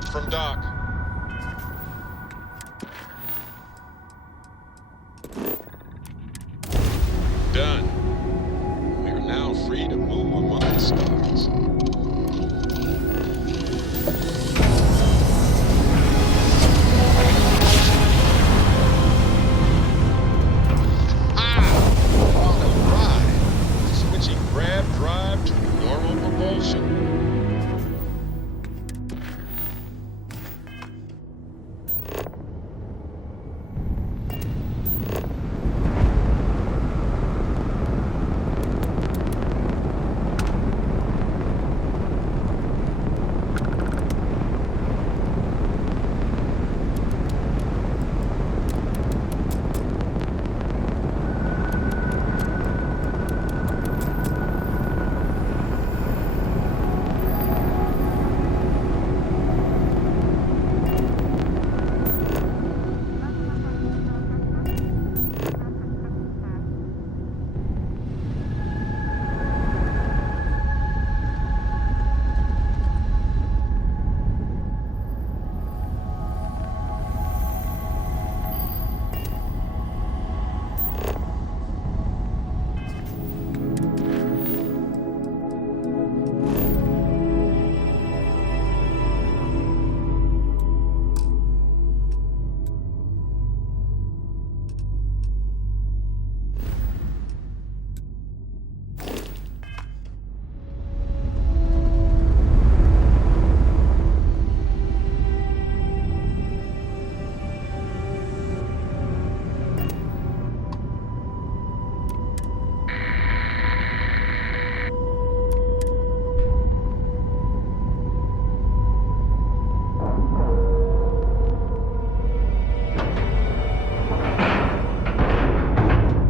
ship from dock. Done. We are now free to move among the stars. What a ride! Switching grab drive to normal propulsion.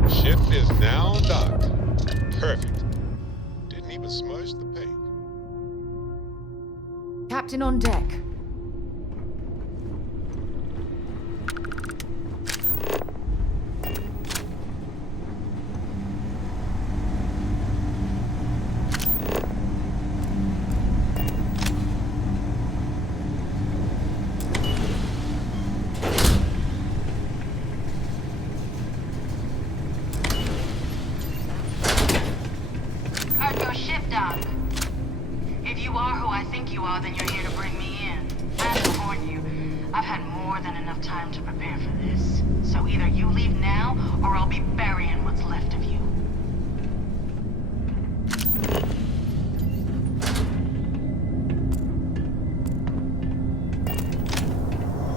Ship is now docked. Perfect. Didn't even smudge the paint. Captain on deck. Heard your ship, Doc. If you are who I think you are, then you're here to bring me in. I have to warn you, I've had more than enough time to prepare for this. So either you leave now, or I'll be burying what's left of you.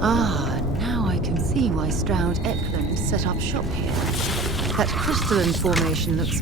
Ah, now I can see why Stroud Eklund set up shop here. That crystalline formation looks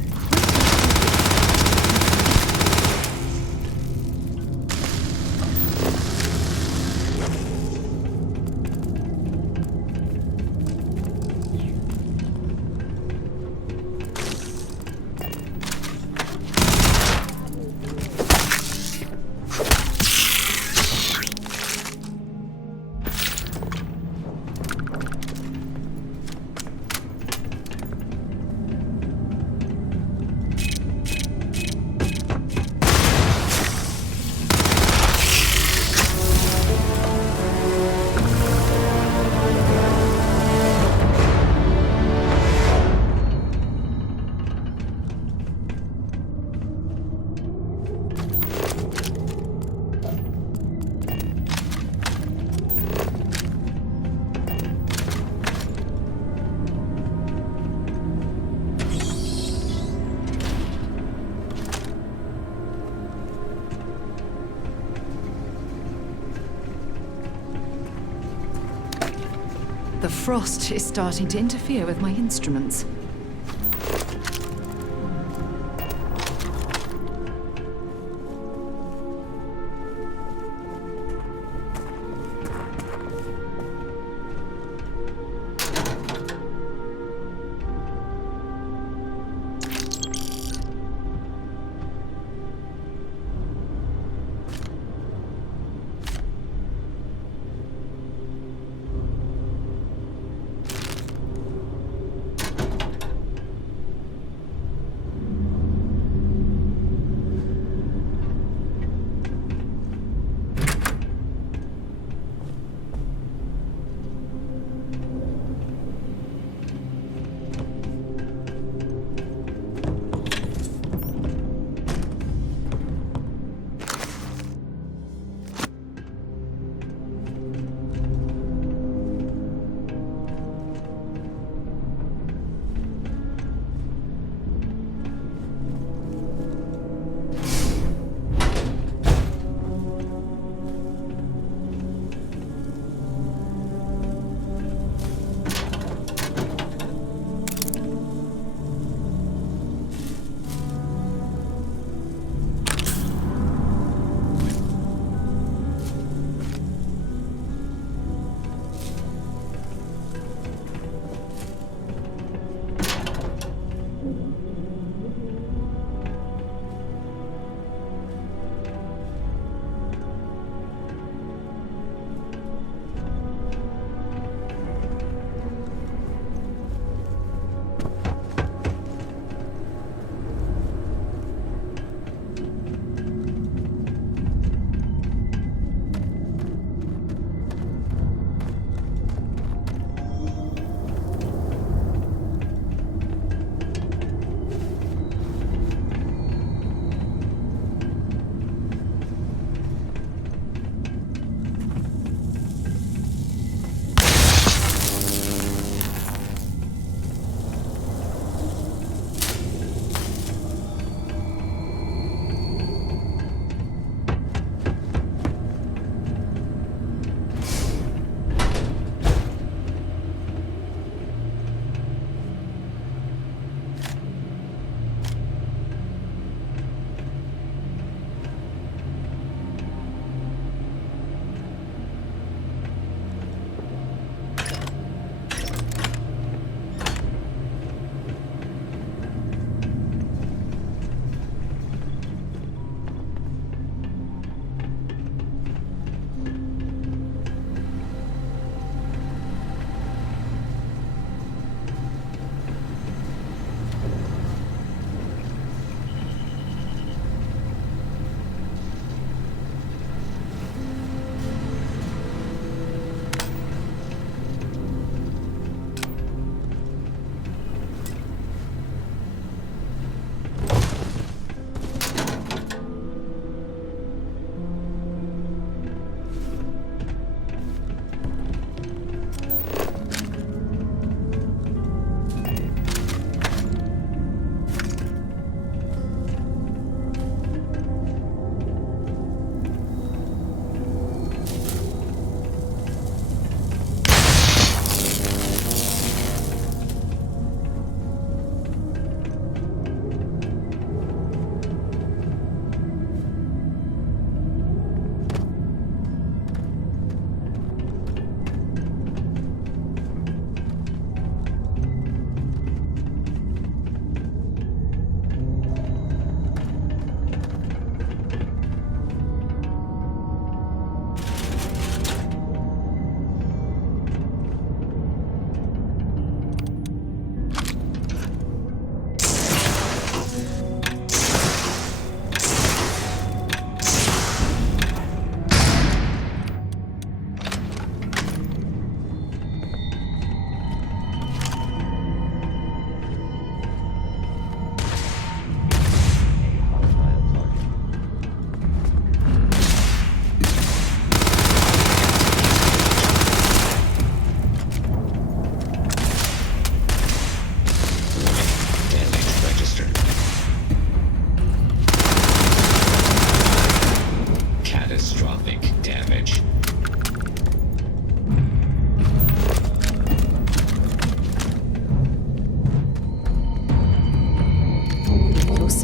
The frost is starting to interfere with my instruments.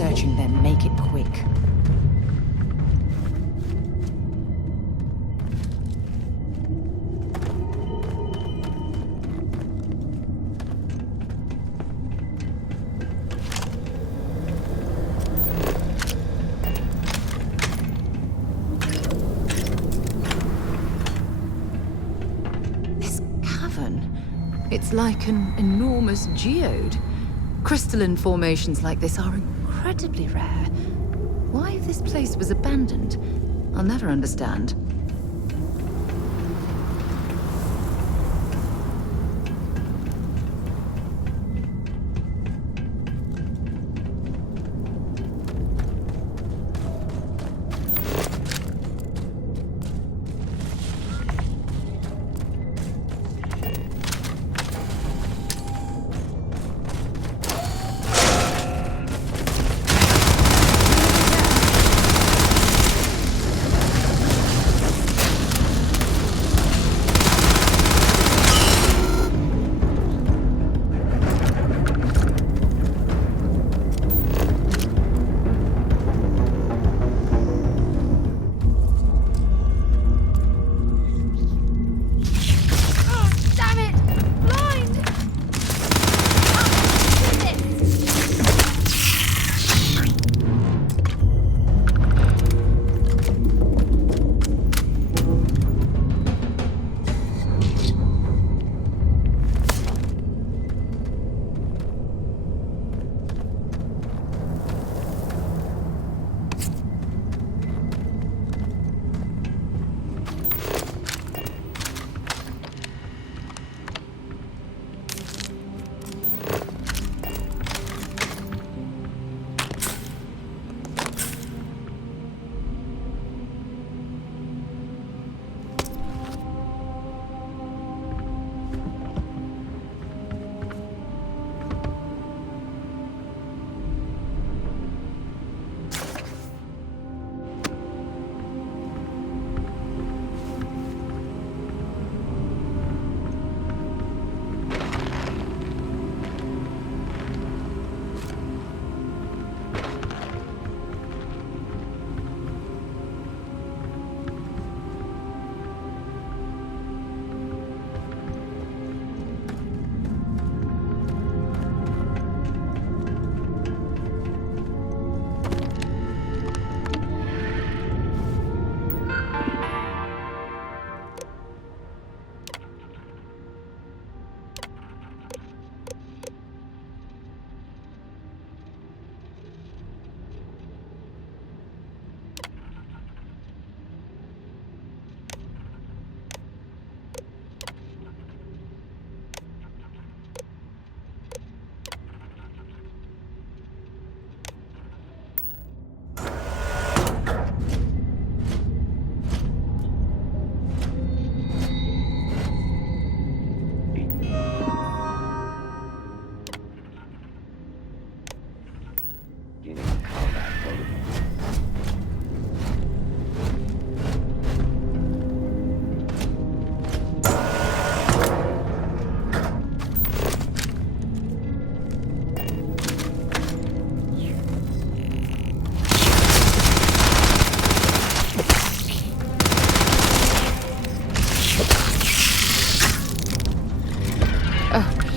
searching them, make it quick. It's like an enormous geode. Crystalline formations like this are incredibly rare. Why this place was abandoned, I'll never understand.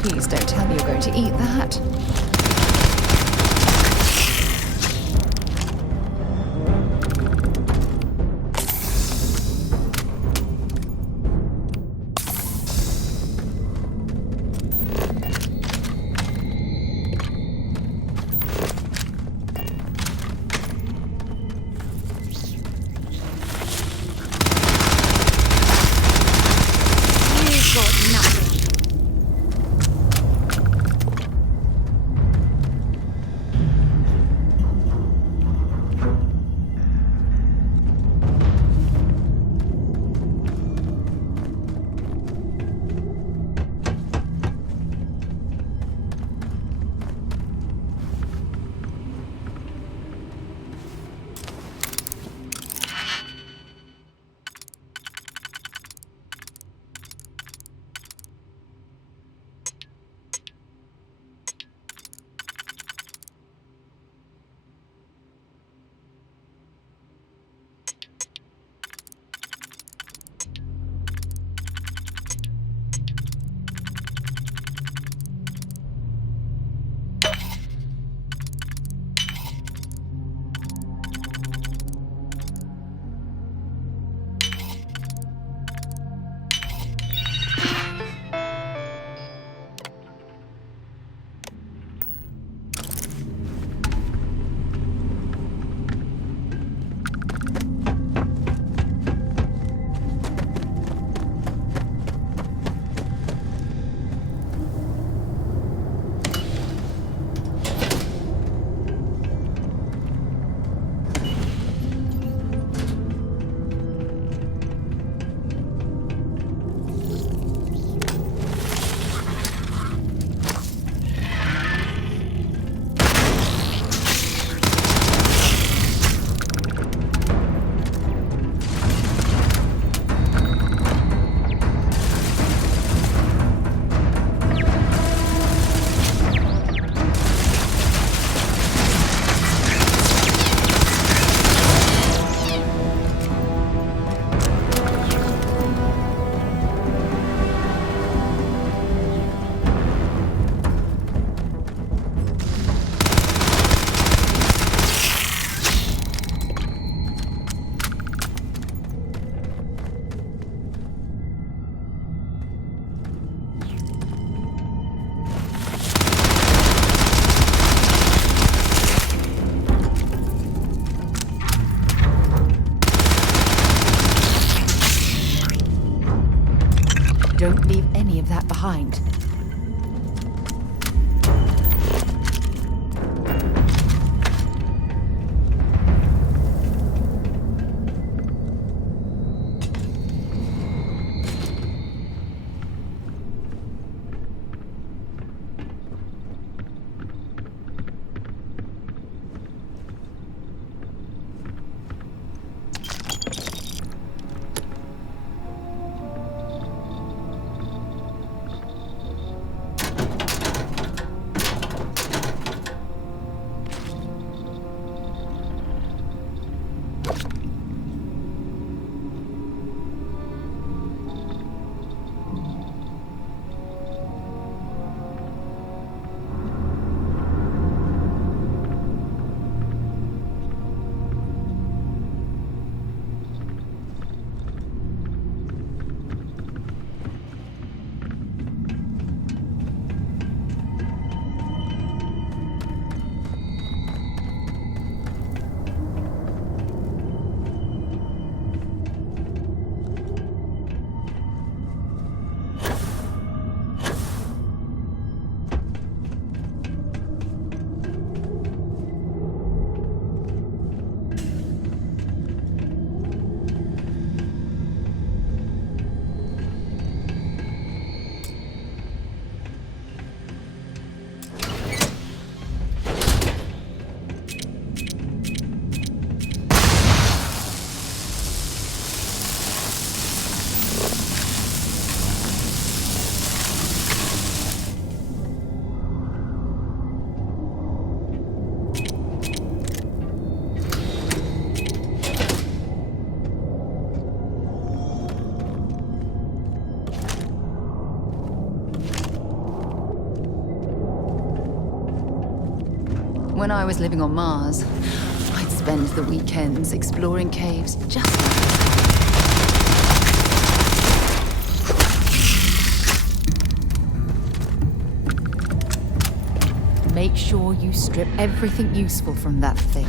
Please don't tell me you're going to eat that. You've got nothing. behind. When I was living on Mars, I'd spend the weekends exploring caves just like this. Make sure you strip everything useful from that thing.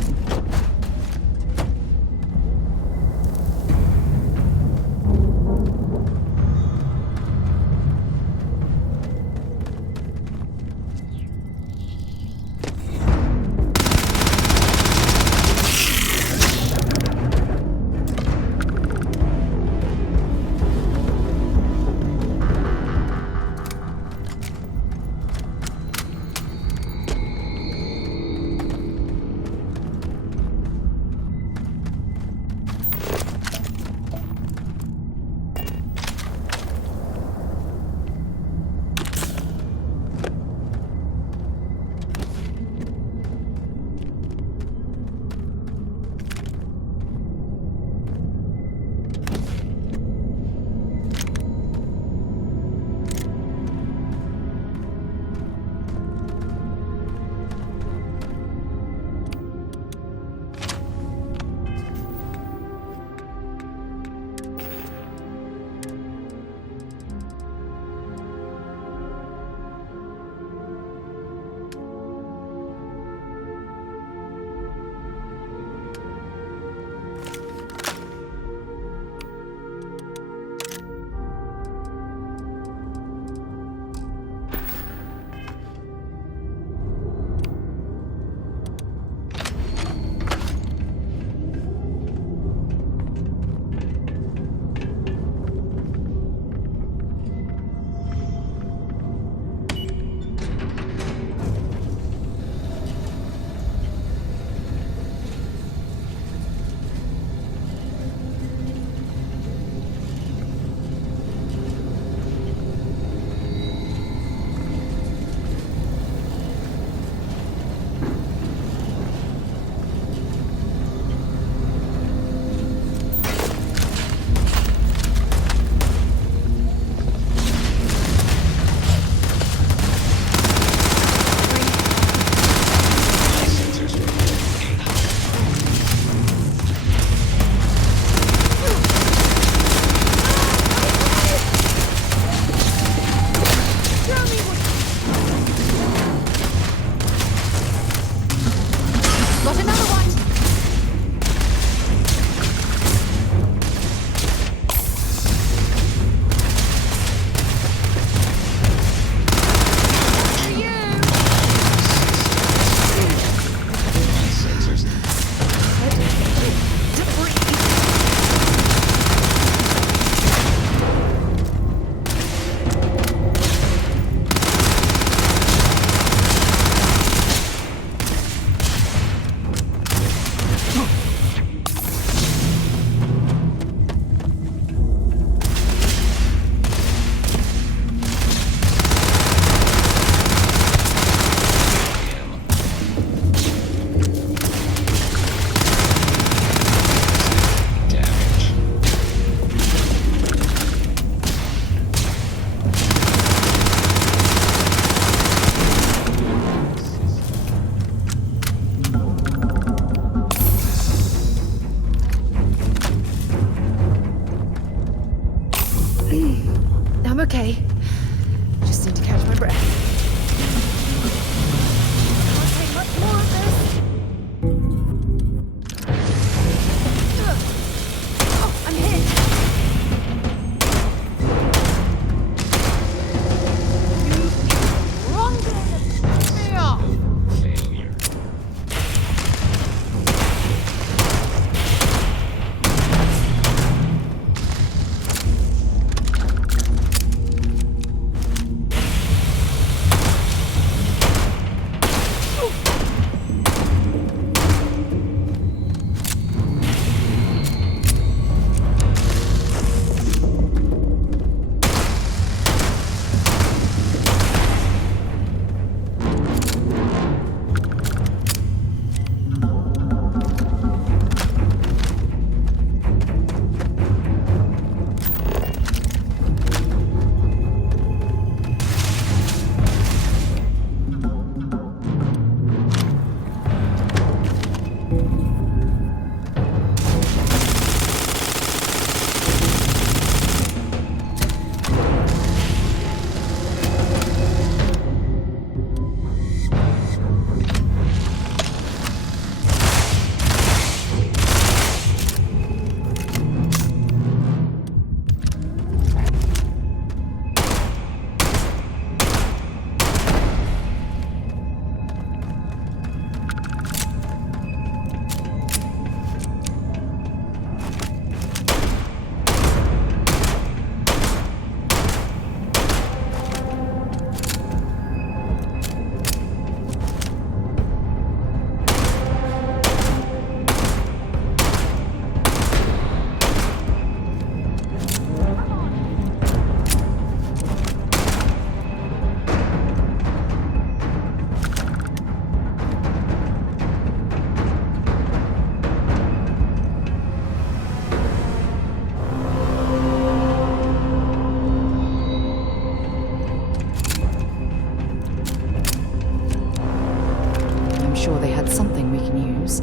sure they had something we can use.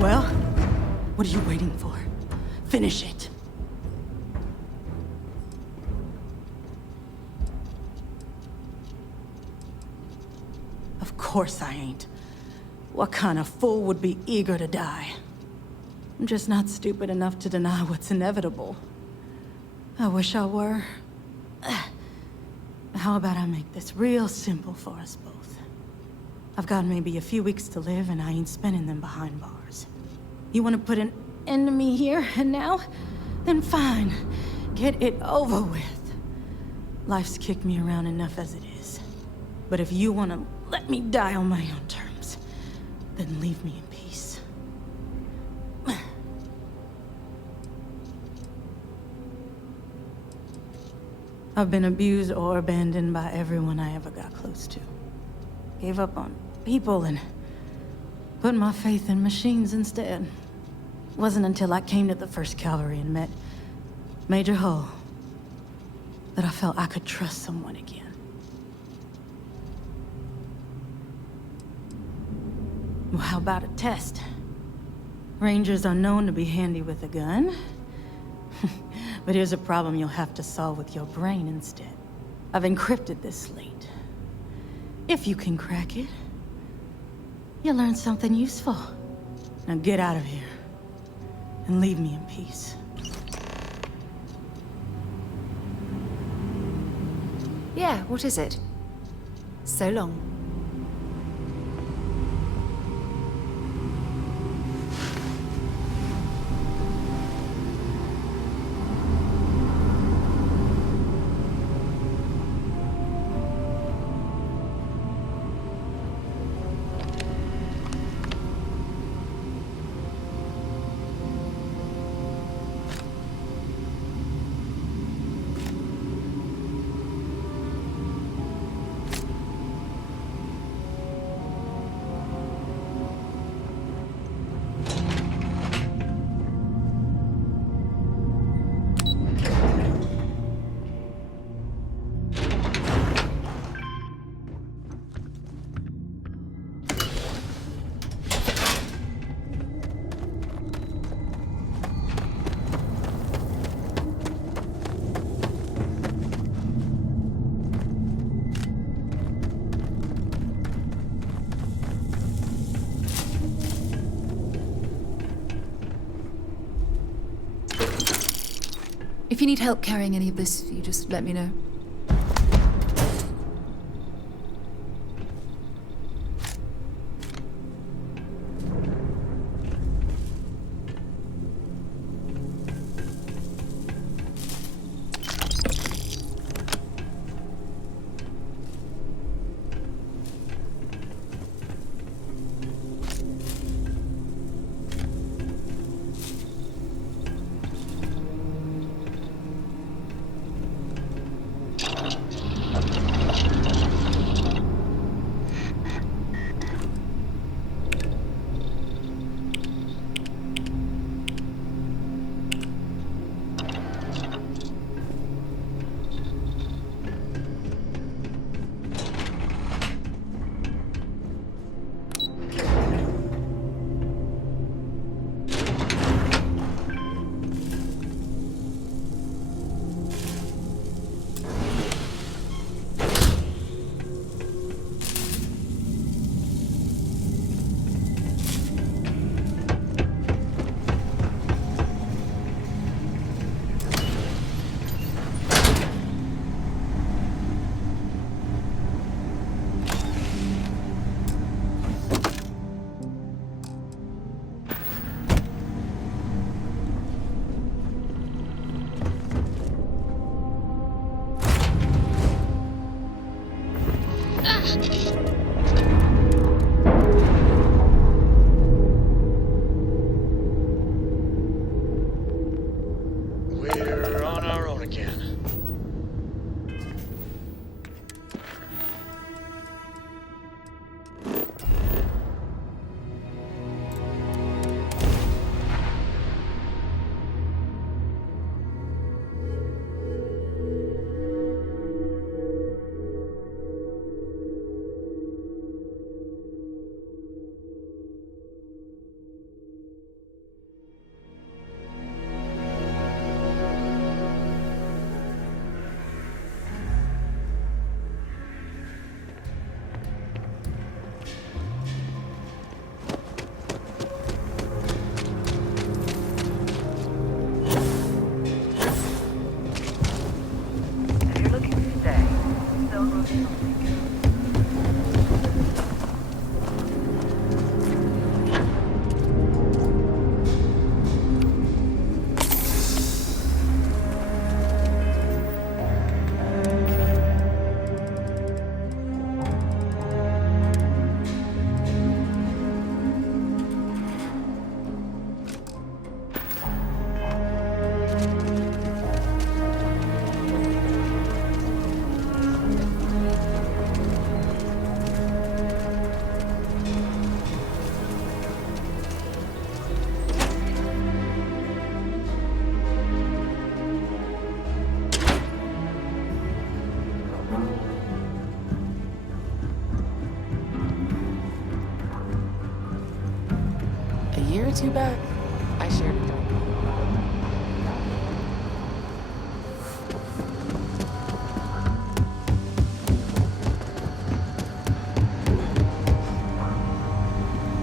Well, what are you waiting for? Finish it. Of course I ain't. What kind of fool would be eager to die? I'm just not stupid enough to deny what's inevitable. I wish I were. How about I make this real simple for us both? I've got maybe a few weeks to live, and I ain't spending them behind bars. You want to put an end to me here and now? Then fine. Get it over with. Life's kicked me around enough as it is. But if you want to let me die on my own terms, then leave me in peace. I've been abused or abandoned by everyone I ever got close to. Gave up on people and put my faith in machines instead. Wasn't until I came to the 1st Cavalry and met Major Hull that I felt I could trust someone again. Well, how about a test? Rangers are known to be handy with a gun. But here's a problem you'll have to solve with your brain instead. I've encrypted this slate. If you can crack it, you'll learn something useful. Now get out of here and leave me in peace. Yeah, what is it? So long. If you need help carrying any of this, you just let me know. year or two back, I shared a dome.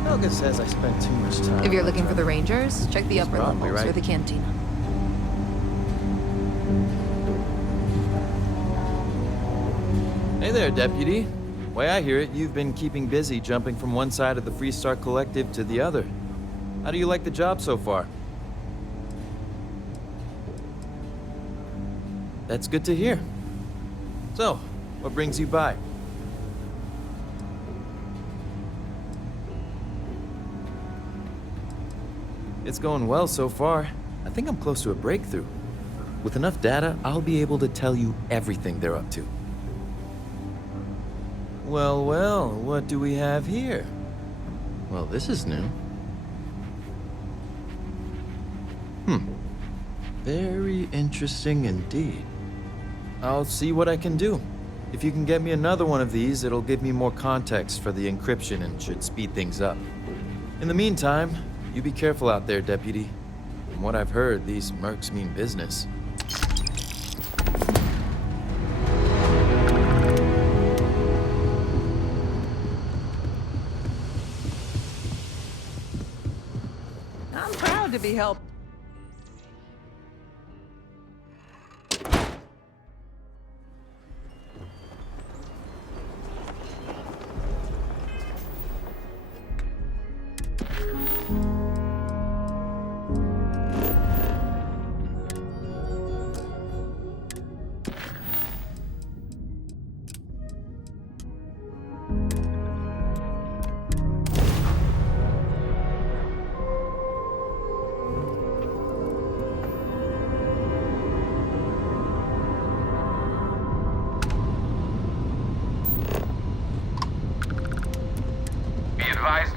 Helga says I spent too much time. If you're looking for the Rangers, check the upper probably levels right. or the cantina. Hey there, Deputy. Way I hear it, you've been keeping busy jumping from one side of the Freestar Collective to the other. How do you like the job so far? That's good to hear. So, what brings you by? It's going well so far. I think I'm close to a breakthrough. With enough data, I'll be able to tell you everything they're up to. Well, well, what do we have here? Well, this is new. Very interesting indeed. I'll see what I can do. If you can get me another one of these, it'll give me more context for the encryption and should speed things up. In the meantime, you be careful out there, Deputy. From what I've heard, these mercs mean business. I'm proud to be helped.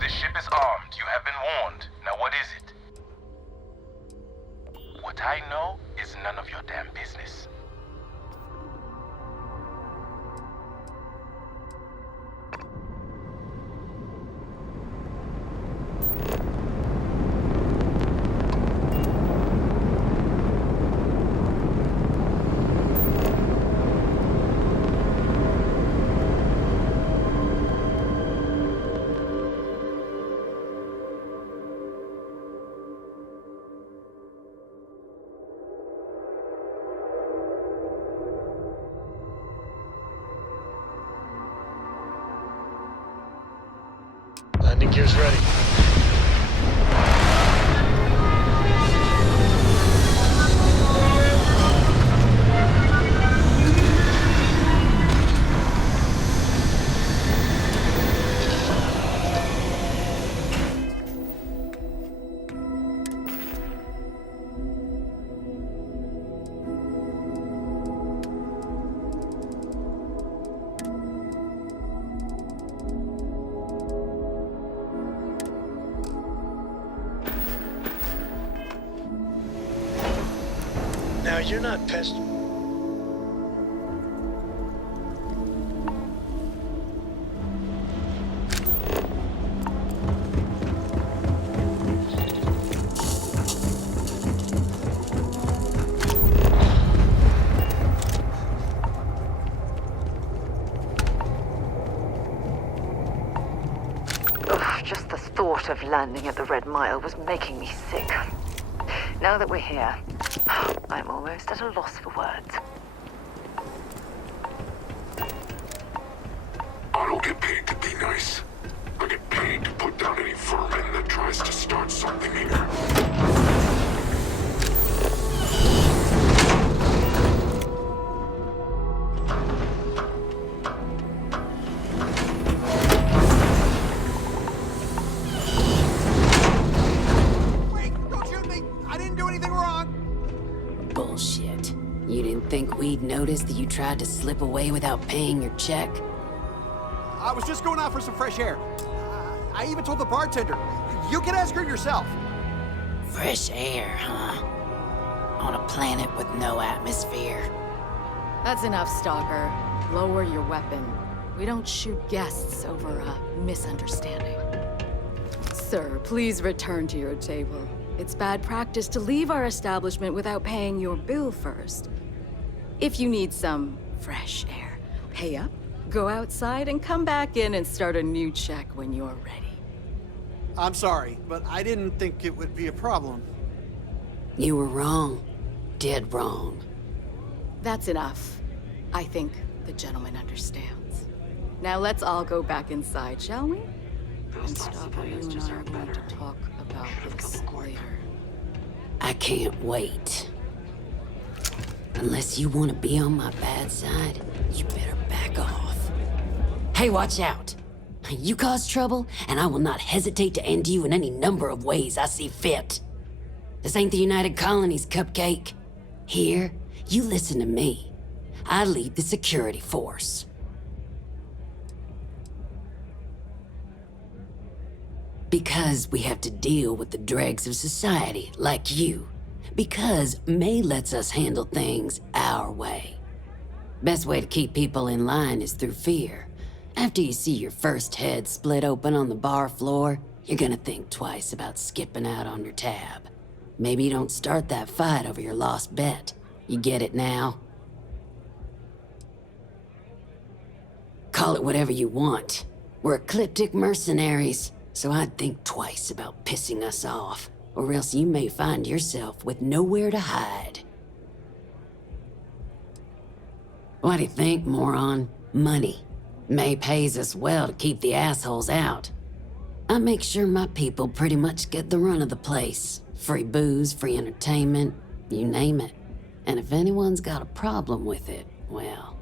The ship is armed. You have been warned. Now what is it? What I know is none of your damn business. Landing gear's ready. Now you're not pest. Just the thought of landing at the Red Mile was making me sick. Now that we're here, I'm almost at a loss for words. I don't get paid to be nice. I get paid to put down any vermin that tries to start something here. Bullshit. You didn't think we'd notice that you tried to slip away without paying your check? I was just going out for some fresh air. I even told the bartender. You can ask her yourself. Fresh air, huh? On a planet with no atmosphere. That's enough, Stalker. Lower your weapon. We don't shoot guests over a misunderstanding. Sir, please return to your table. It's bad practice to leave our establishment without paying your bill first. If you need some fresh air, pay up, go outside, and come back in and start a new check when you're ready. I'm sorry, but I didn't think it would be a problem. You were wrong. Dead wrong. That's enough. I think the gentleman understands. Now let's all go back inside, shall we? And stop what you and I are going to talk about this later. I can't wait. Unless you want to be on my bad side, you better back off. Hey, watch out! You cause trouble, and I will not hesitate to end you in any number of ways I see fit. This ain't the United Colonies, Cupcake. Here, you listen to me. I lead the security force. Because we have to deal with the dregs of society, like you. Because May lets us handle things our way. Best way to keep people in line is through fear. After you see your first head split open on the bar floor, you're gonna think twice about skipping out on your tab. Maybe you don't start that fight over your lost bet. You get it now? Call it whatever you want. We're ecliptic mercenaries, so I'd think twice about pissing us off, or else you may find yourself with nowhere to hide. What do you think, moron? Money. May pays us well to keep the assholes out. I make sure my people pretty much get the run of the place. Free booze, free entertainment, you name it. And if anyone's got a problem with it, well,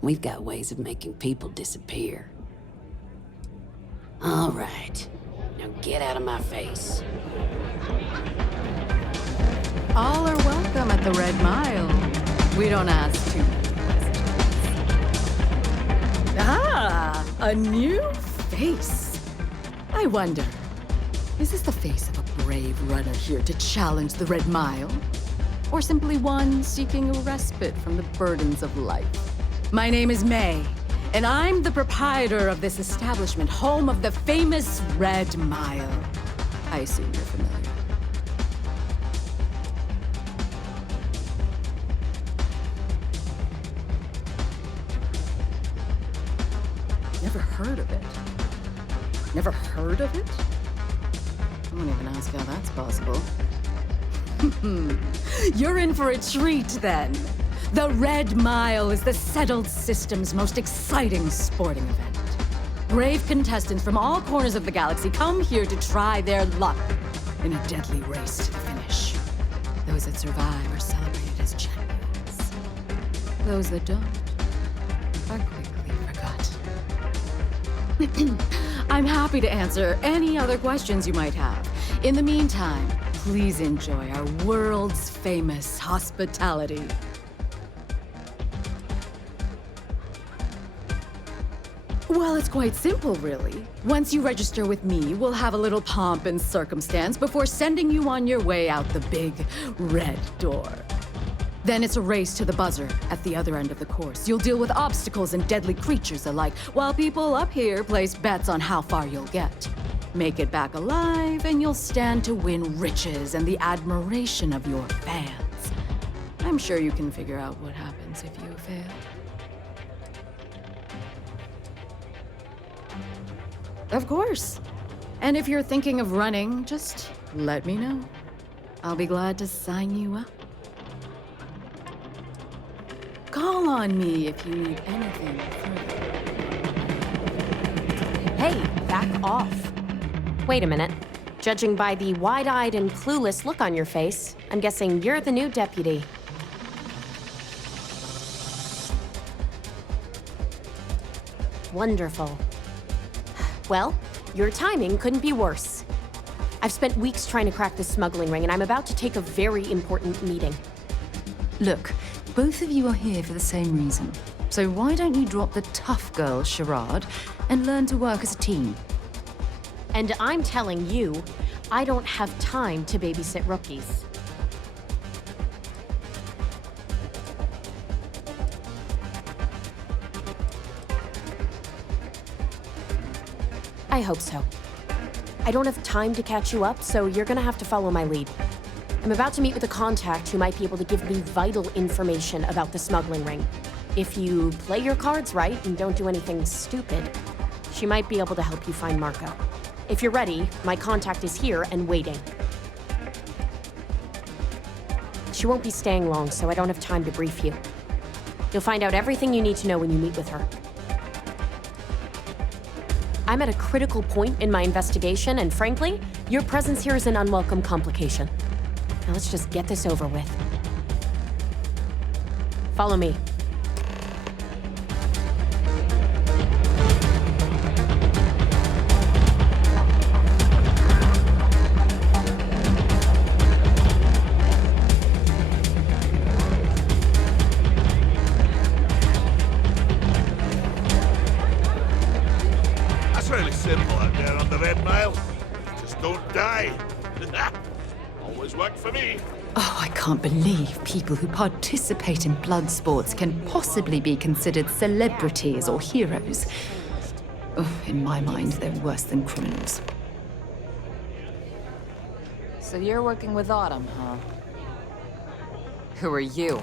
we've got ways of making people disappear. All right, now get out of my face. All are welcome at the Red Mile. We don't ask too many questions. Ah, a new face. I wonder, is this the face of a brave runner here to challenge the Red Mile? Or simply one seeking a respite from the burdens of life? My name is May, and I'm the proprietor of this establishment, home of the famous Red Mile. I assume you're familiar. Never heard of it? Never heard of it? I won't even ask how that's possible. You're in for a treat, then. The Red Mile is the settled system's most exciting sporting event. Brave contestants from all corners of the galaxy come here to try their luck in a deadly race to the finish. Those that survive are celebrated as champions. Those that don't are quickly forgotten. I'm happy to answer any other questions you might have. In the meantime, please enjoy our world's famous hospitality. Well, it's quite simple, really. Once you register with me, we'll have a little pomp and circumstance before sending you on your way out the big red door. Then it's a race to the buzzer at the other end of the course. You'll deal with obstacles and deadly creatures alike, while people up here place bets on how far you'll get. Make it back alive, and you'll stand to win riches and the admiration of your fans. I'm sure you can figure out what happens if you fail. Of course. And if you're thinking of running, just let me know. I'll be glad to sign you up. Call on me if you need anything further. Hey, back off. Wait a minute. Judging by the wide-eyed and clueless look on your face, I'm guessing you're the new deputy. Wonderful. Well, your timing couldn't be worse. I've spent weeks trying to crack this smuggling ring, and I'm about to take a very important meeting. Look, both of you are here for the same reason. So why don't you drop the tough girl charade and learn to work as a team? And I'm telling you, I don't have time to babysit rookies. I hope so. I don't have time to catch you up, so you're gonna have to follow my lead. I'm about to meet with a contact who might be able to give me vital information about the smuggling ring. If you play your cards right and don't do anything stupid, she might be able to help you find Marco. If you're ready, my contact is here and waiting. She won't be staying long, so I don't have time to brief you. You'll find out everything you need to know when you meet with her. I'm at a critical point in my investigation, and frankly, your presence here is an unwelcome complication. Now let's just get this over with. Follow me. That's really simple out there on the Red Mile. Just don't die. Always worked for me. Oh, I can't believe people who participate in blood sports can possibly be considered celebrities or heroes. Oh, in my mind, they're worse than criminals. So you're working with Autumn, huh? Who are you?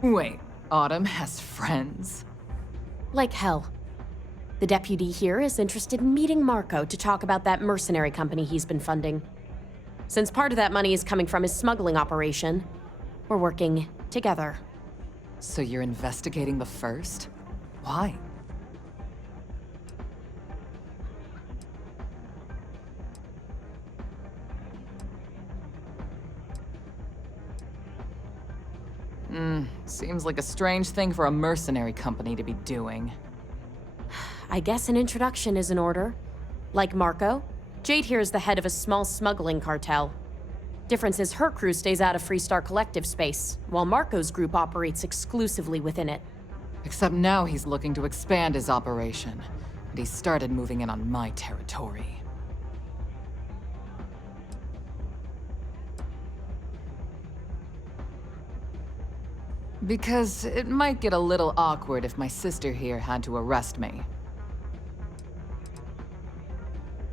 Wait, Autumn has friends? Like hell. The deputy here is interested in meeting Marco to talk about that mercenary company he's been funding. Since part of that money is coming from his smuggling operation, we're working together. So you're investigating the first? Why? Seems like a strange thing for a mercenary company to be doing. I guess an introduction is in order. Like Marco, Jade here is the head of a small smuggling cartel. Difference is her crew stays out of Freestar Collective space, while Marco's group operates exclusively within it. Except now he's looking to expand his operation, and he started moving in on my territory. Because it might get a little awkward if my sister here had to arrest me.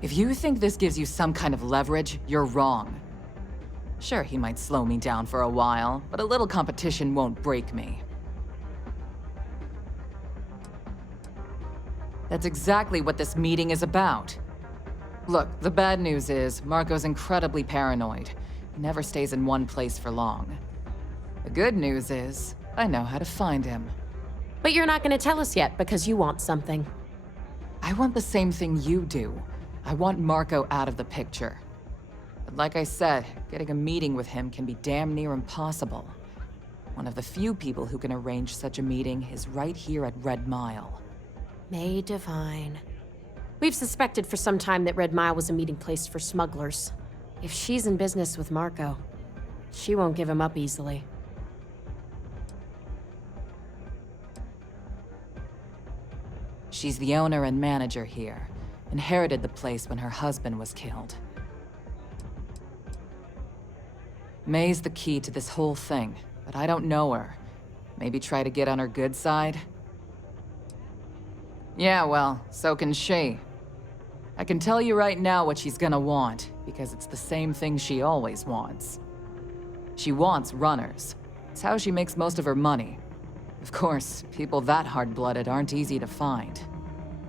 If you think this gives you some kind of leverage, you're wrong. Sure, he might slow me down for a while, but a little competition won't break me. That's exactly what this meeting is about. Look, the bad news is, Marco's incredibly paranoid. He never stays in one place for long. The good news is, I know how to find him. But you're not gonna tell us yet because you want something. I want the same thing you do. I want Marco out of the picture. But like I said, getting a meeting with him can be damn near impossible. One of the few people who can arrange such a meeting is right here at Red Mile. May Divine. We've suspected for some time that Red Mile was a meeting place for smugglers. If she's in business with Marco, she won't give him up easily. She's the owner and manager here. Inherited the place when her husband was killed. May's the key to this whole thing, but I don't know her. Maybe try to get on her good side? Yeah, well, so can she. I can tell you right now what she's gonna want, because it's the same thing she always wants. She wants runners. It's how she makes most of her money. Of course, people that hard-blooded aren't easy to find.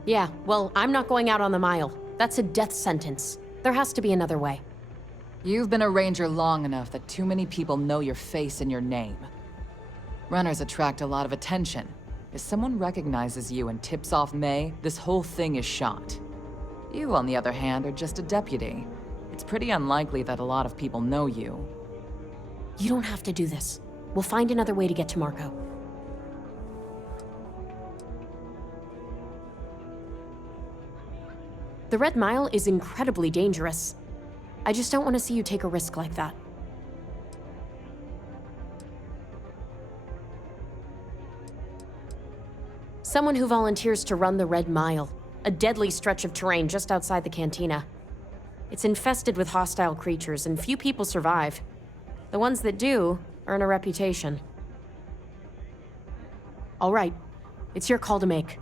Yeah, well, I'm not going out on the mile. That's a death sentence. There has to be another way. You've been a ranger long enough that too many people know your face and your name. Runners attract a lot of attention. If someone recognizes you and tips off May, this whole thing is shot. You, on the other hand, are just a deputy. It's pretty unlikely that a lot of people know you. You don't have to do this. We'll find another way to get to Marco. The Red Mile is incredibly dangerous. I just don't want to see you take a risk like that. Someone who volunteers to run the Red Mile, a deadly stretch of terrain just outside the cantina. It's infested with hostile creatures, and few people survive. The ones that do earn a reputation. All right, it's your call to make.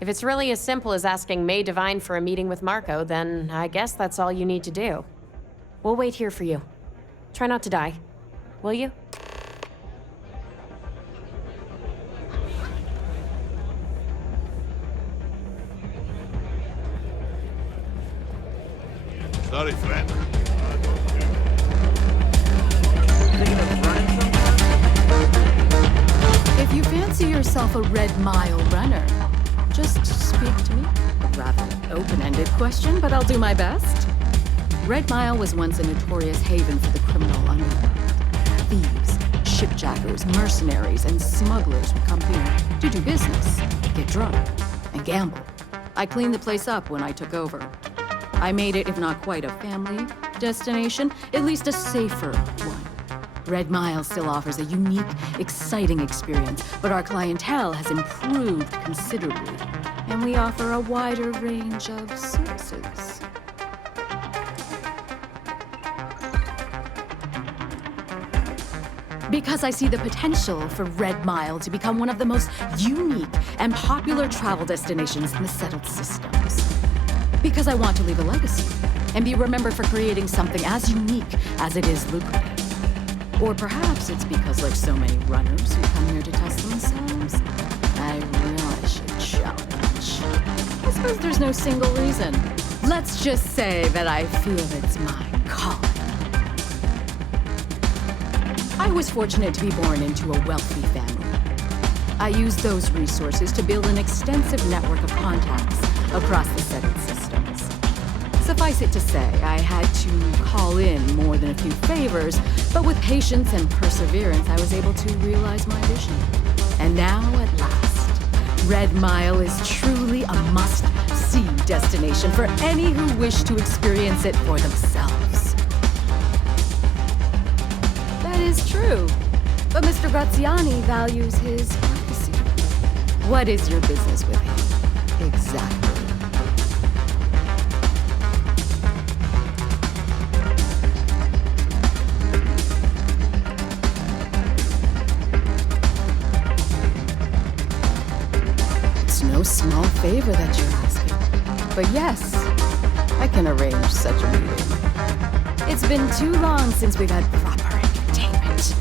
If it's really as simple as asking May Divine for a meeting with Marco, then I guess that's all you need to do. We'll wait here for you. Try not to die, will you? Sorry, friend. If you fancy yourself a Red Mile runner, just speak to me. A rather open-ended question, but I'll do my best. Red Mile was once a notorious haven for the criminal underworld. Thieves, shipjackers, mercenaries, and smugglers would come here to do business, get drunk, and gamble. I cleaned the place up when I took over. I made it, if not quite a family destination, at least a safer one. Red Mile still offers a unique, exciting experience, but our clientele has improved considerably, and we offer a wider range of services. Because I see the potential for Red Mile to become one of the most unique and popular travel destinations in the settled systems. Because I want to leave a legacy and be remembered for creating something as unique as it is lucrative. Or perhaps it's because, like so many runners who come here to test themselves, I really should challenge. I suppose there's no single reason. Let's just say that I feel it's my calling. I was fortunate to be born into a wealthy family. I used those resources to build an extensive network of contacts across the settled systems. Suffice it to say, I had to call in more than a few favors, but with patience and perseverance, I was able to realize my vision. And now, at last, Red Mile is truly a must-see destination for any who wish to experience it for themselves. That is true, but Mr. Graziani values his privacy. What is your business with him? Exactly. No small favor that you're asking. But yes, I can arrange such a meeting. It's been too long since we've had proper entertainment.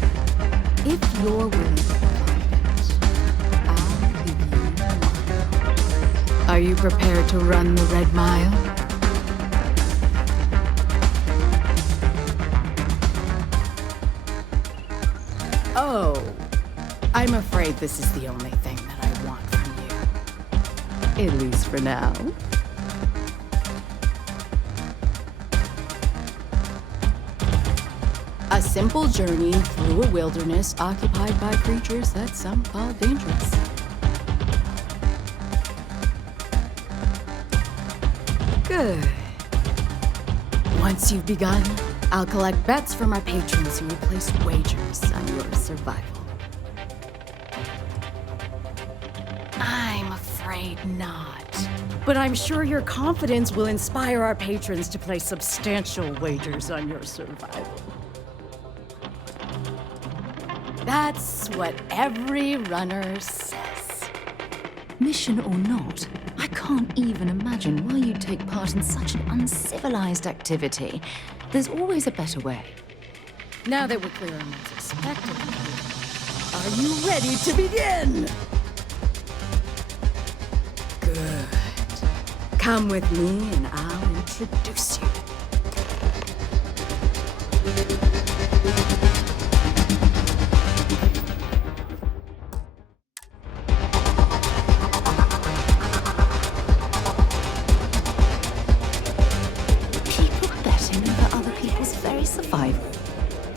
If you're willing to provide it, I'll give you one. Are you prepared to run the Red Mile? Oh, I'm afraid this is the only thing that I want from you. At least for now. A simple journey through a wilderness occupied by creatures that some call dangerous. Good. Once you've begun, I'll collect bets from our patrons who will place wagers on your survival. I'm afraid not. But I'm sure your confidence will inspire our patrons to place substantial wagers on your survival. That's what every runner says. Mission or not, I can't even imagine why you'd take part in such an uncivilized activity. There's always a better way. Now that we're clear on what's expected of you, are you ready to begin? Good. Come with me and I'll introduce you.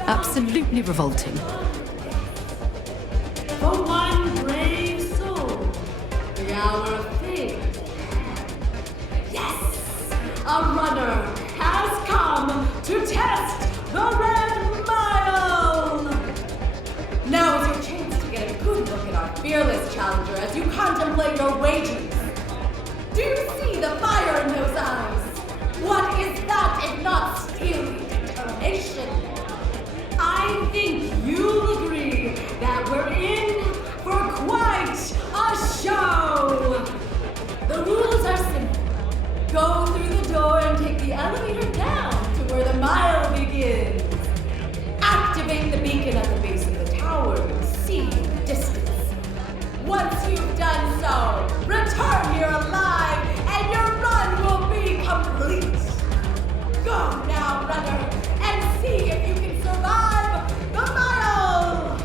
Absolutely revolting. For one brave soul, the hour of fate. Yes! A runner has come to test the Red Mile! Now is your chance to get a good look at our fearless challenger as you contemplate your wagers. Do you see the fire in those eyes? What is that if not steely determination? I think you'll agree that we're in for quite the elevator down to where the mile begins. Activate the beacon at the base of the tower you see in the distance. Once you've done so, return here alive and your run will be complete. Go now, runner, and see if you can survive the mile!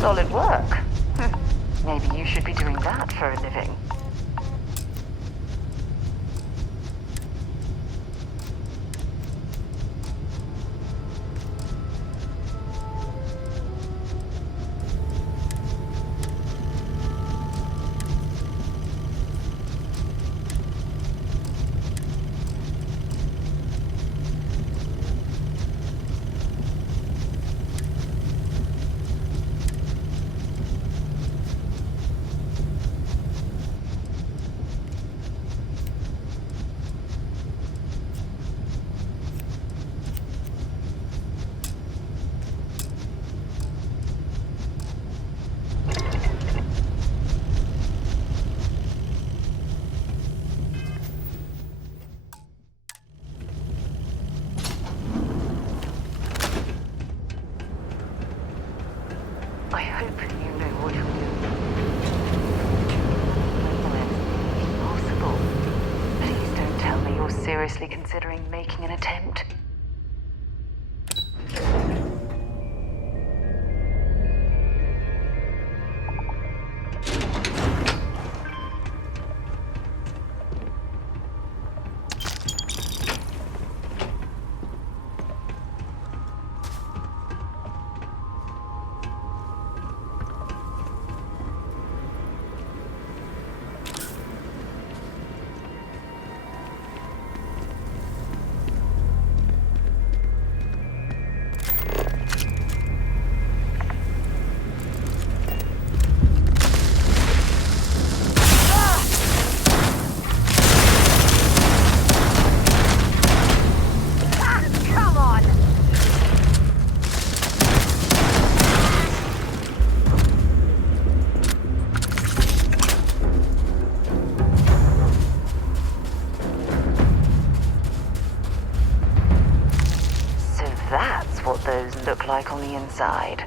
Solid work. Maybe you should be doing that for a living. I hope you know what you're doing. When possible, please don't tell me you're seriously considering making an attempt. What those look like on the inside.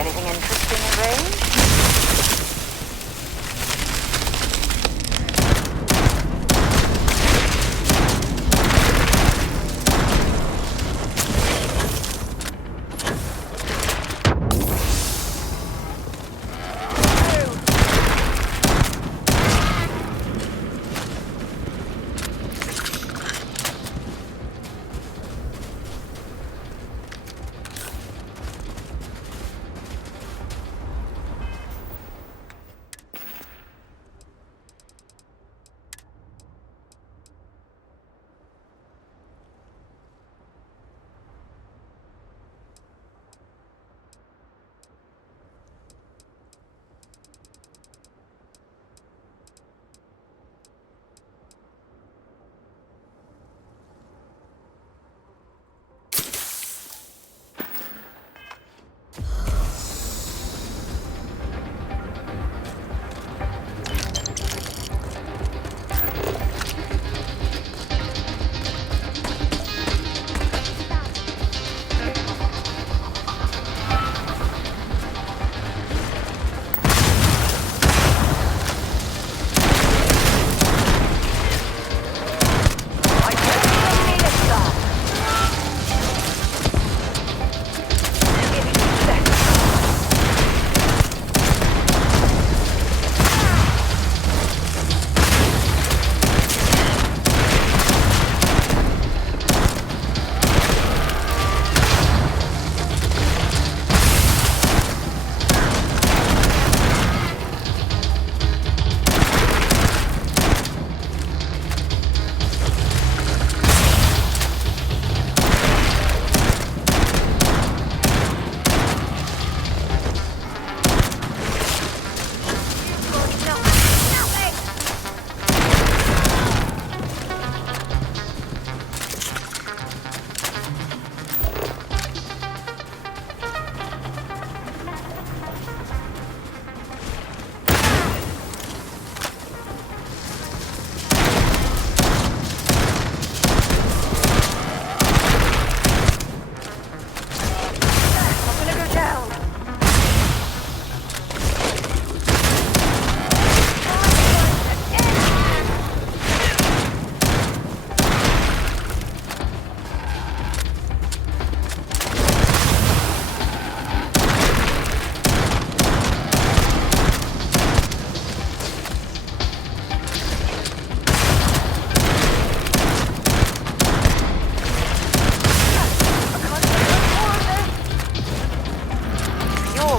Anything interesting in range?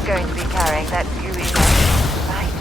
Going to be carrying that gooey mess, right?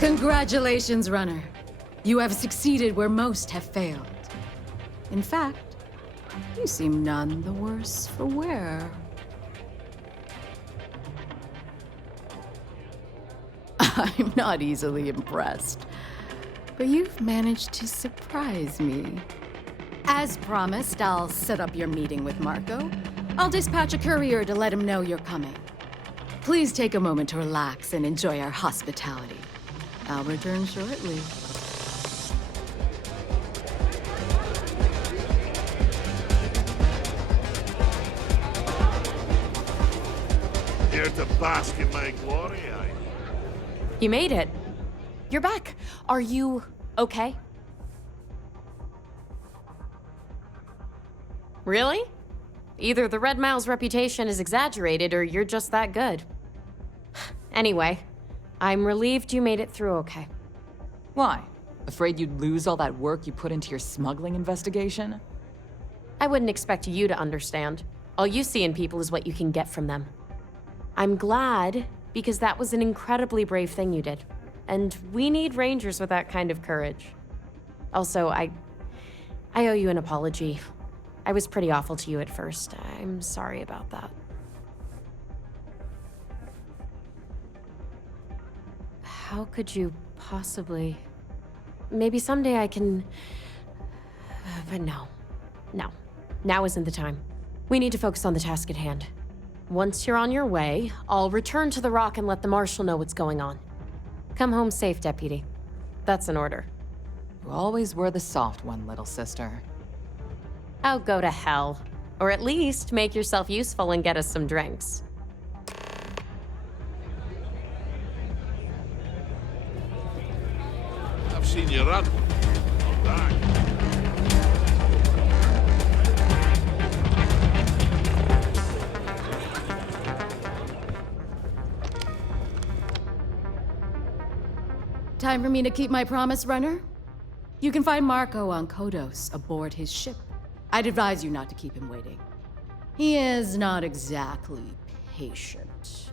Congratulations, runner. You have succeeded where most have failed. In fact, you seem none the worse for wear. I'm not easily impressed, but you've managed to surprise me. As promised, I'll set up your meeting with Marco. I'll dispatch a courier to let him know you're coming. Please take a moment to relax and enjoy our hospitality. I'll return shortly. Here to bask in my glory, I. You made it. You're back. Are you okay? Really? Either the Red Mile's reputation is exaggerated or you're just that good. Anyway, I'm relieved you made it through okay. Why? Afraid you'd lose all that work you put into your smuggling investigation? I wouldn't expect you to understand. All you see in people is what you can get from them. I'm glad, because that was an incredibly brave thing you did. And we need rangers with that kind of courage. Also, I owe you an apology. I was pretty awful to you at first. I'm sorry about that. How could you possibly... Maybe someday I can... But no. No. Now isn't the time. We need to focus on the task at hand. Once you're on your way, I'll return to the Rock and let the Marshal know what's going on. Come home safe, Deputy. That's an order. You always were the soft one, little sister. Oh, go to hell. Or at least make yourself useful and get us some drinks. I've seen you run. Not back. Time for me to keep my promise, runner? You can find Marco on Kodos aboard his ship. I'd advise you not to keep him waiting. He is not exactly patient.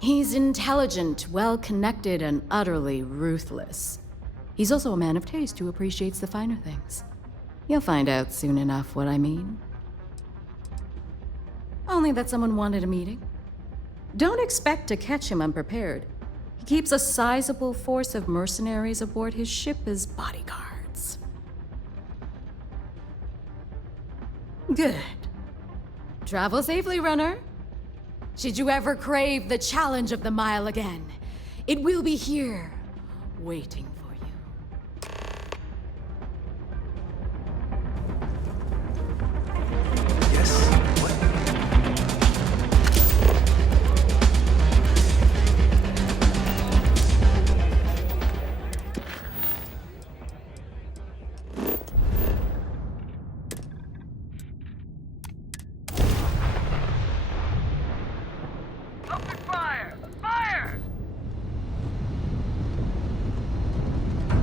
He's intelligent, well-connected, and utterly ruthless. He's also a man of taste who appreciates the finer things. You'll find out soon enough what I mean. Only that someone wanted a meeting. Don't expect to catch him unprepared. He keeps a sizable force of mercenaries aboard his ship as bodyguards. Good. Travel safely, runner. Should you ever crave the challenge of the mile again, it will be here, waiting for you. Yes? What? Open fire! Fire!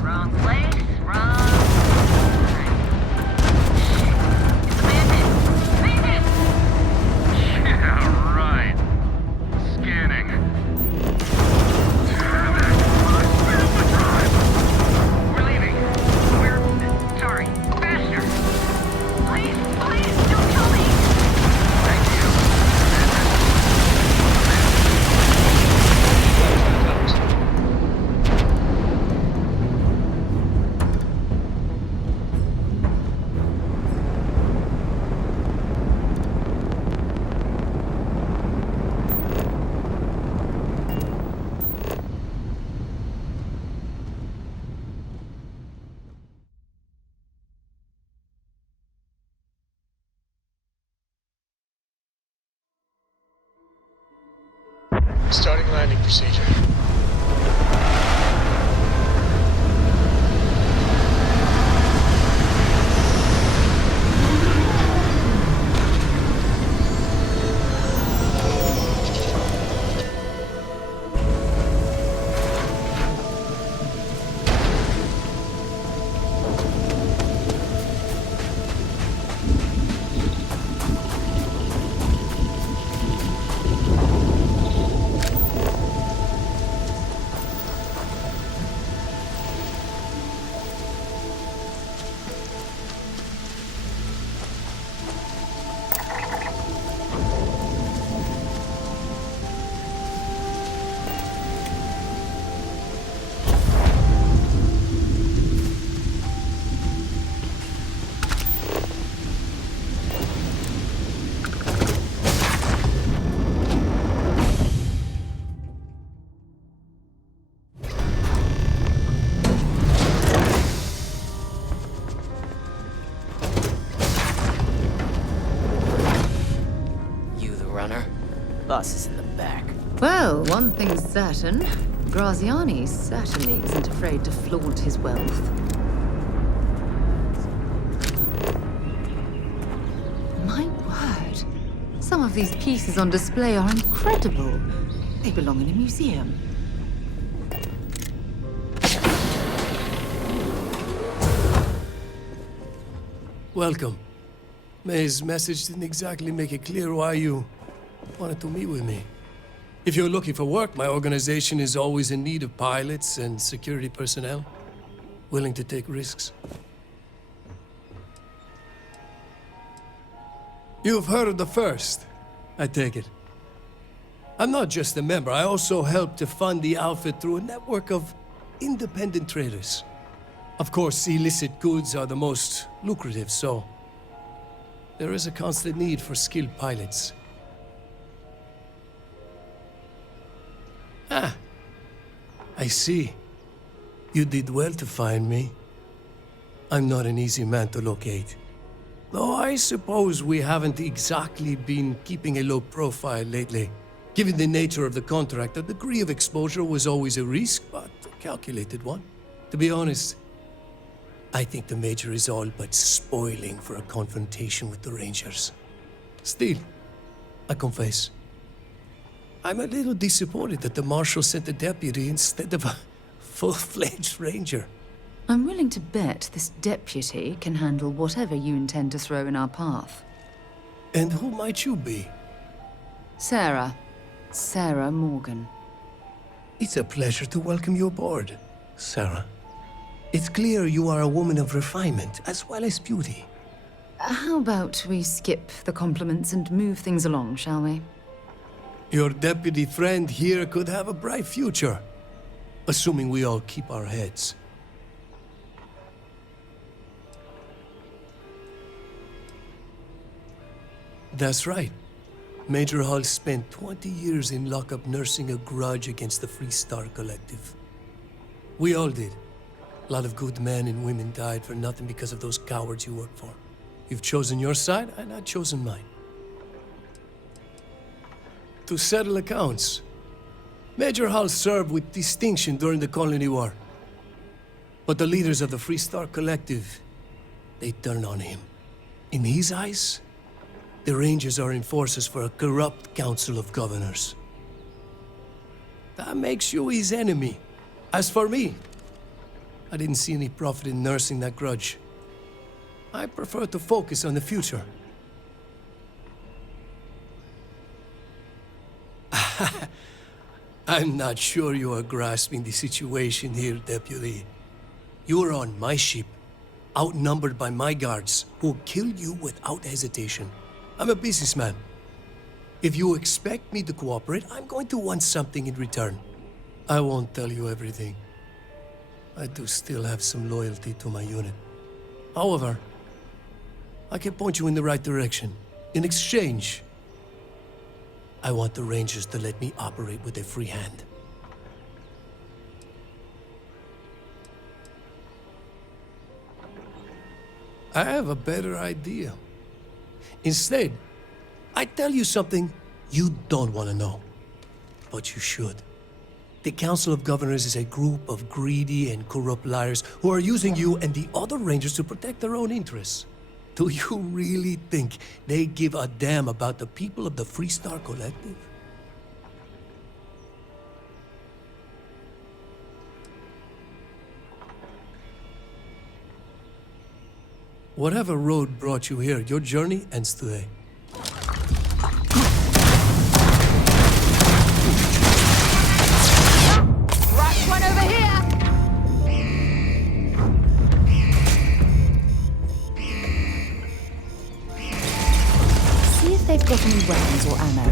Wrong place, wrong time. It's a bandit! Bandit! Yeah, right. Scanning. Damn it! Speed up the drive! We're leaving. We're... sorry. Faster! Please, please, don't kill me! Thank you. Starting landing procedure. boss is in the back. Well, one thing's certain. Graziani certainly isn't afraid to flaunt his wealth. My word. Some of these pieces on display are incredible. They belong in a museum. Welcome. May's message didn't exactly make it clear why you wanted to meet with me. If you're looking for work, my organization is always in need of pilots and security personnel, willing to take risks. You've heard of the First, I take it. I'm not just a member, I also help to fund the outfit through a network of independent traders. Of course, illicit goods are the most lucrative, so there is a constant need for skilled pilots. Ah, I see. You did well to find me. I'm not an easy man to locate. Though I suppose we haven't exactly been keeping a low profile lately. Given the nature of the contract, a degree of exposure was always a risk, but a calculated one. To be honest, I think the Major is all but spoiling for a confrontation with the Rangers. Still, I confess, I'm a little disappointed that the Marshal sent a deputy instead of a full-fledged Ranger. I'm willing to bet this deputy can handle whatever you intend to throw in our path. And who might you be? Sarah. Sarah Morgan. It's a pleasure to welcome you aboard, Sarah. It's clear you are a woman of refinement, as well as beauty. How about we skip the compliments and move things along, shall we? Your deputy friend here could have a bright future, assuming we all keep our heads. That's right. Major Hull spent 20 years in lockup nursing a grudge against the Free Star Collective. We all did. A lot of good men and women died for nothing because of those cowards you work for. You've chosen your side, and I've chosen mine. To settle accounts, Major Hull served with distinction during the Colony War. But the leaders of the Free Star Collective, they turned on him. In his eyes, the Rangers are enforcers for a corrupt Council of Governors. That makes you his enemy. As for me, I didn't see any profit in nursing that grudge. I prefer to focus on the future. I'm not sure you are grasping the situation here, Deputy. You're on my ship, outnumbered by my guards, who'll kill you without hesitation. I'm a businessman. If you expect me to cooperate, I'm going to want something in return. I won't tell you everything. I do still have some loyalty to my unit. However, I can point you in the right direction. In exchange, I want the Rangers to let me operate with a free hand. I have a better idea. Instead, I tell you something you don't want to know. But you should. The Council of Governors is a group of greedy and corrupt liars who are using you and the other Rangers to protect their own interests. Do you really think they give a damn about the people of the Free Star Collective? Whatever road brought you here, your journey ends today. Right one over here! See if they've got any weapons or ammo.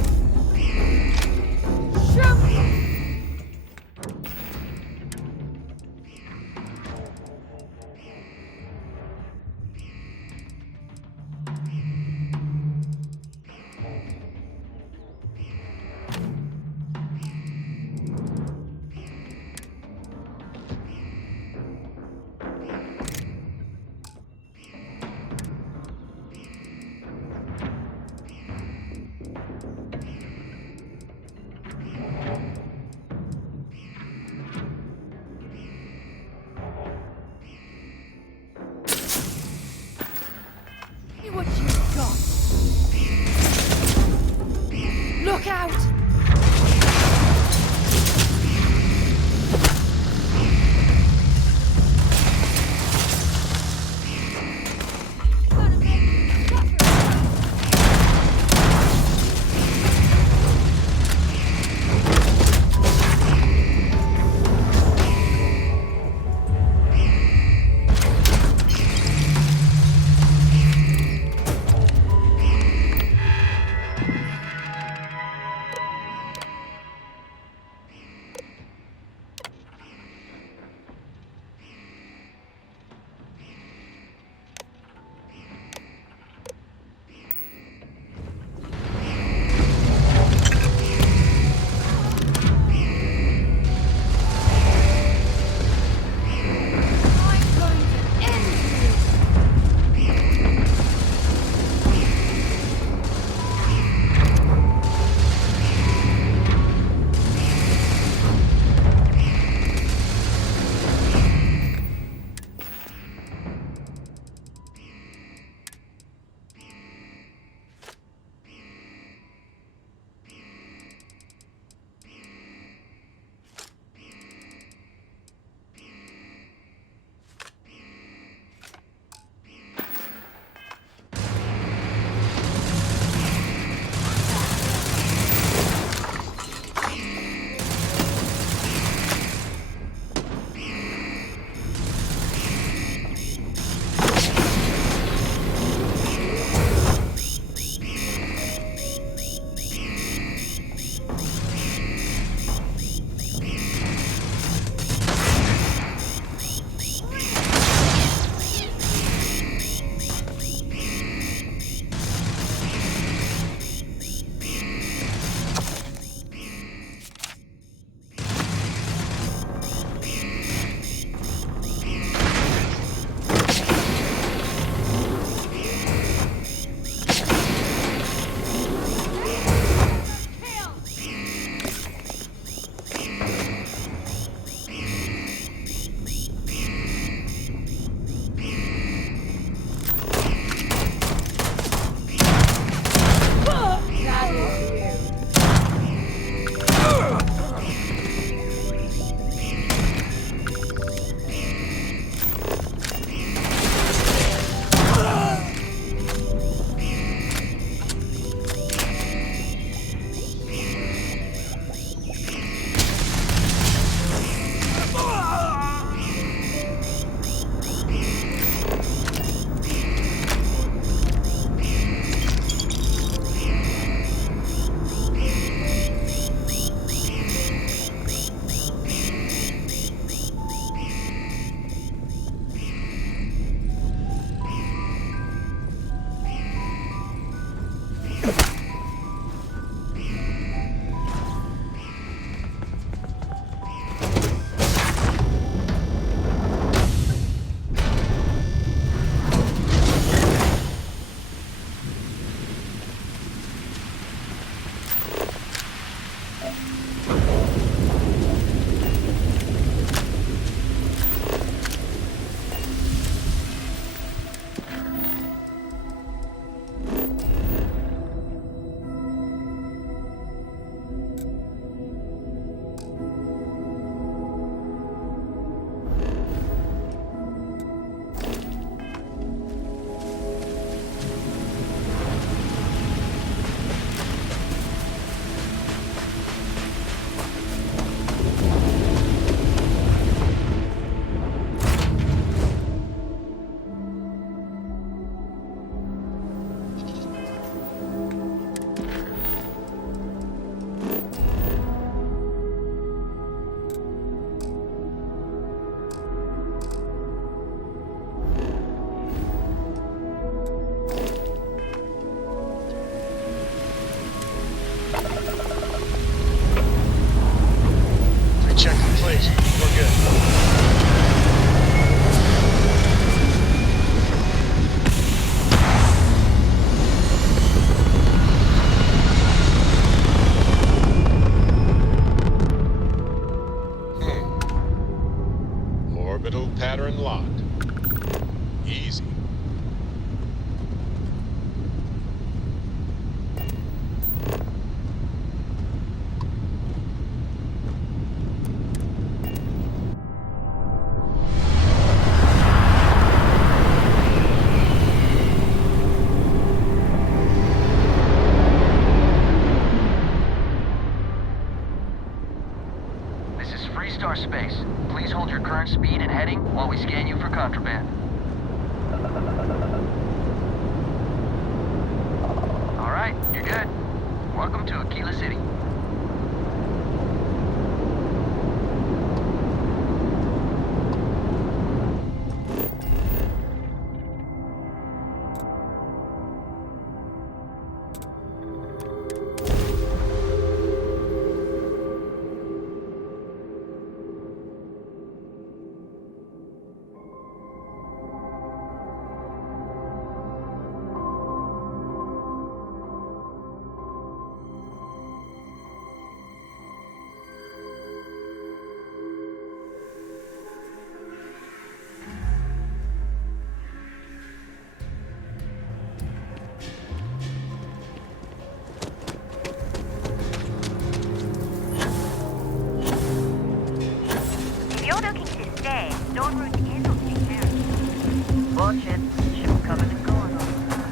place. We're good. Orbital pattern locked. Easy. This is Freestar Space. Please hold your current speed and heading while we scan you for contraband. All right, you're good. Welcome to Aquila City. If you're looking to stay, Lord Root is on take care of you. Watch it. Ship coming and going all the time.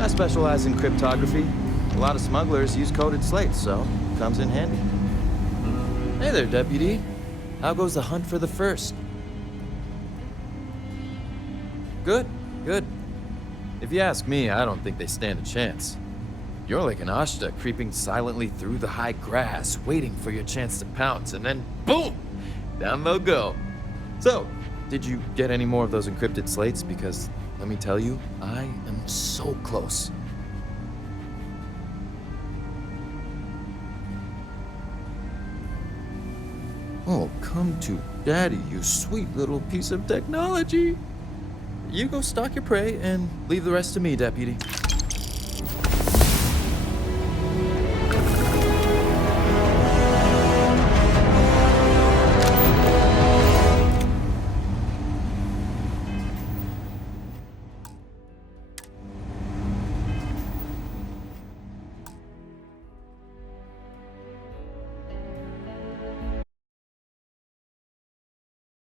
I specialize in cryptography. A lot of smugglers use coded slates, so it comes in handy. Hey there, Deputy. How goes the hunt for the first? Good, good. If you ask me, I don't think they stand a chance. You're like an Ashta creeping silently through the high grass, waiting for your chance to pounce, and then boom! Down they'll go. So, did you get any more of those encrypted slates? Because, let me tell you, I am so close. Oh, come to Daddy, you sweet little piece of technology. You go stalk your prey and leave the rest to me, Deputy.